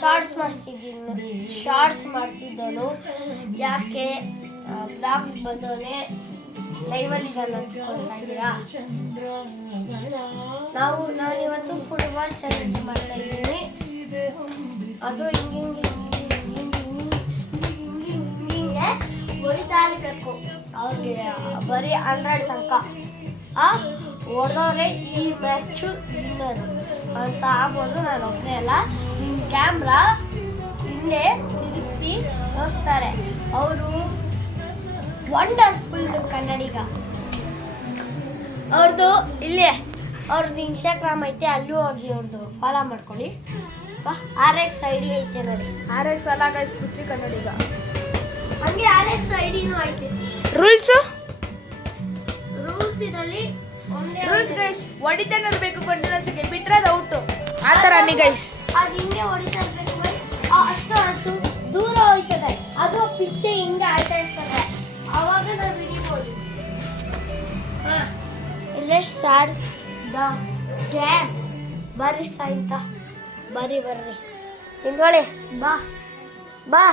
Shorts ಮಾಡ್ತಿದ್ದನು. ಯಾಕೆ blog ಬಂದವನೇ ಲೈವಲ್ಲಿ ಅಂದ್ಕೊಳ್ತಾ ಇದ್ದೀರಾ? ನಾನಿವತ್ತು ಫುಟ್ಬಾಲ್ ಚಾಲೆಂಜ್ ಮಾಡ್ತಾ ಇದ್ದೀನಿ. ಅದು ಹಿಂಗೆ ಹೊಡಿತಾ ಇರಬೇಕು. ಅವ್ರಿಗೆ ಬರೀ 100 ತನಕ ಹೊಡೆದವ್ರೆ ಈ ಮ್ಯಾಚು ವಿನ್ನರು ಅಂತ ಆಗ್ಬೋದು. ನಾನು ಒಬ್ಬನೇ ಅಲ್ಲ, ನಿಮ್ಮ ಕ್ಯಾಮ್ರಾ ಇಲ್ಲೇ ತಿರುಗಿಸಿ ತೋರಿಸ್ತಾರೆ. ಅವರು ವಂಡರ್ಫುಲ್ ಕನ್ನಡಿಗ. ಅವ್ರದ್ದು ಇಲ್ಲೇ ಅವ್ರದ್ದು ಇನ್ಸ್ಟಾಗ್ರಾಮ್ ಐತೆ, ಅಲ್ಲೂ ಹೋಗಿ ಅವ್ರದ್ದು ಫಾಲೋ ಮಾಡ್ಕೊಳ್ಳಿ. RX ID ಐತೆ ನೋಡಿ. RX ಅಲ್ಲ ಗೈಸ್, ಪುತ್ರಿ ಕನ್ನಡಿಗ. ಹಂಗೆ RX IDನೂ ಐತೆ. ರೂಲ್ಸ್ ಇದರಲ್ಲಿ ರೂಲ್ಸ್ ಗೈಸ್, ಹೊಡಿತಾನೆ ಇರಬೇಕು ಕಂಟಿನ್ಯೂಸ್ಗೆ, ಬಿಟ್ರೆ ಅದು ಔಟು. ಆ ಥರ ಗೈಸ್ ಅದು ಹಿಂಗೆ ಹೊಡಿತಾ ಇರಬೇಕು. ಅಷ್ಟು ದೂರ ಹೋಯ್ತದೆ, ಅದು ಪಿಚ್ಚೆ ಹಿಂಗೆ ಆಯ್ತಾ ಇರ್ತದೆ. ಅವಾಗ ನಾವು ಹಿಡಿಬೋದು. ಇಲ್ಲೇ ಸ್ಟಾರ್ಟ್ ದ ಗೇಮ್. ಬರ್ರಿ ಸಾಯ್ತ, ಬರ್ರಿ ಹಿಂಗೊಳ್ಳಿ. ಬಾ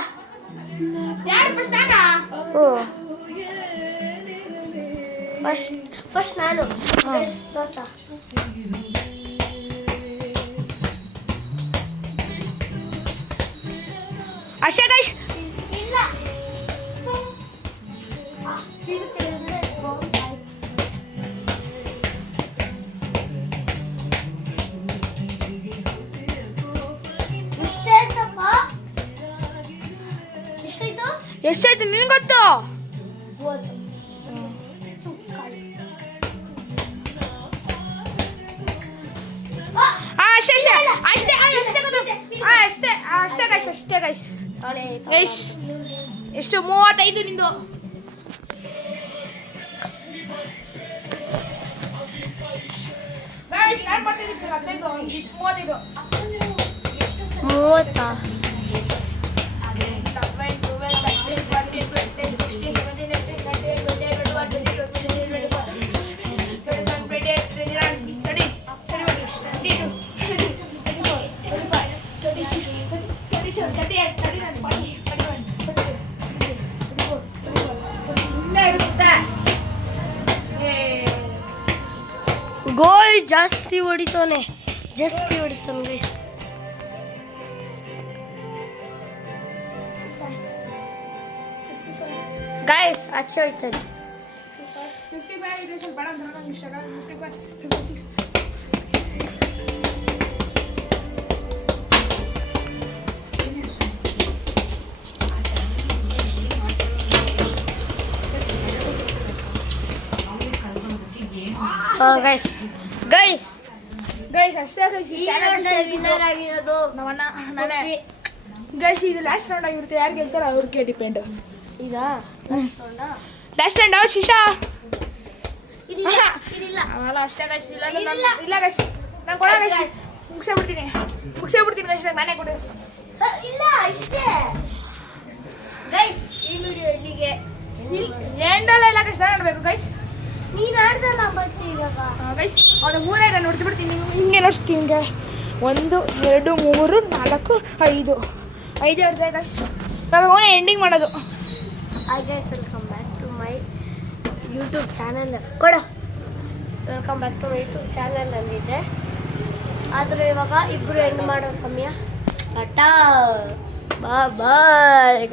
ಫಸ್ಟ್ ನಾನು ತೋರ್ಸ. ಅಷ್ಟೇ ಗೈಸ್. ಇಲ್ಲ ಎಷ್ಟಾಯ್ತು ನಿನ್ಗೆ ಗೊತ್ತು? ಅಷ್ಟೇ ಗೈಸ್. ಎಷ್ಟು 35 ನಿಂದು. ಗೋಲ್ ಜಾಸ್ತಿ ಹೊಡಿತಾನೆ ಗೈಸ್. ಗೈಸ್ ಅಚ್ಚೆ ಹೋಯ್ತದೆ. 55 ಗೈಸ್ ಅಷ್ಟೇ ಆಗಿರೋದು ನಾನೇ ಗೈಸ್. ಇದು ಲಾಸ್ಟ್ ರೌಂಡ್ ಆಗಿರುತ್ತೆ, ಯಾರು ಗೆಲ್ತಾರೋ ಅವ್ರಿಗೆ ಡಿಪೆಂಡ್. ಈಗ ಲಾಸ್ಟ್ ರೌಂಡ್ ಶಿಶಾ ಇದಿಲ್ಲ ಅಷ್ಟೇ ಗೈಸ್. ಇಲ್ಲ ಗೈಸ್, ನಾನು ಕೊಡ ಗೈಸ್, ಮುಗಿಸ್ಬಿಡ್ತೀನಿ ಗೈಸ್, ನಾನೇ ಕೊಡು. ಇಲ್ಲ ಇಷ್ಟೇ ಗೈಸ್. ಈ ವಿಡಿಯೋ ಇಲ್ಲಿಗೆ ಎಂಡಲ್ಲ ಇಲ್ಲ ಗೈಸ್, ನಾನು ನೋಡ್ಬೇಕು ಗೈಸ್. ನೀನು ಆಡ್ದಲ್ಲ ಮತ್ತೆ ಇವಾಗ ಗೈಸ್. ಅದು 3 ನಾನು ನೋಡ್ತಿಬಿಡ್ತೀನಿ. ಹಿಂಗೆ ನೋಡ್ತೀನಿ. ಹಿಂಗೆ 1 2 3 4 5 ಆಡ್ದೆ ಗೈಸ್. ಇವಾಗ ಅವನೇ ಎಂಡಿಂಗ್ ಮಾಡೋದು. Hi guys, welcome back to my YouTube channel. Welcome back to my YouTube channel ಅಂದಿದ್ದೆ. ಆದರೆ ಇವಾಗ ಇಬ್ಬರು ಎಂಡ್ ಮಾಡೋ ಸಮಯ. ಬಾಯ್.